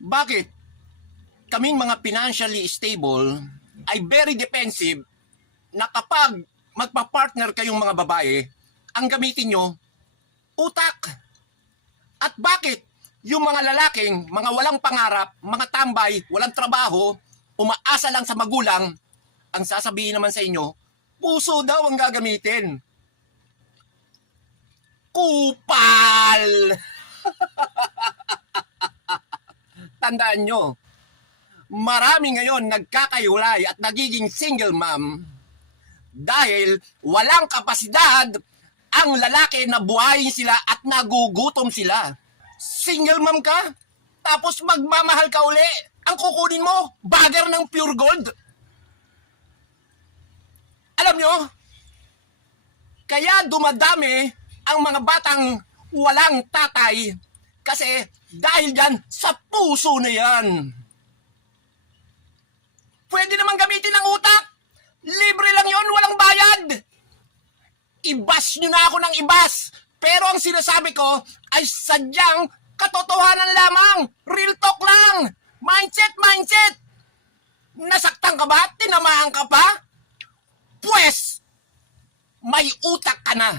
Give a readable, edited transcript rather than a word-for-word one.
Bakit? Kaming mga financially stable ay very defensive na kapag magpa-partner kayong mga babae, ang gamitin nyo, utak. At bakit? Yung mga lalaking, mga walang pangarap, mga tambay, walang trabaho, umaasa lang sa magulang, ang sasabihin naman sa inyo, puso daw ang gagamitin. Kupal! Tandaan nyo, marami ngayon nagkakaiwalay at nagiging single mom dahil walang kapasidad ang lalaki na buhayin sila at nagugutom sila. Single mom ka, tapos magmamahal ka uli. Ang kukunin mo, bagger ng pure gold. Alam nyo, kaya dumadami ang mga batang walang tatay kasi dahil dyan sa puso na yan. Pwede naman gamitin ang utak. Libre lang yon, walang bayad. Ibas nyo na ako ng ibas. Pero ang sinasabi ko ay sadyang katotohanan lamang. Real talk lang. Mindset. Nasaktan ka ba? Tinamaan ka pa? Pwes, may utak ka na.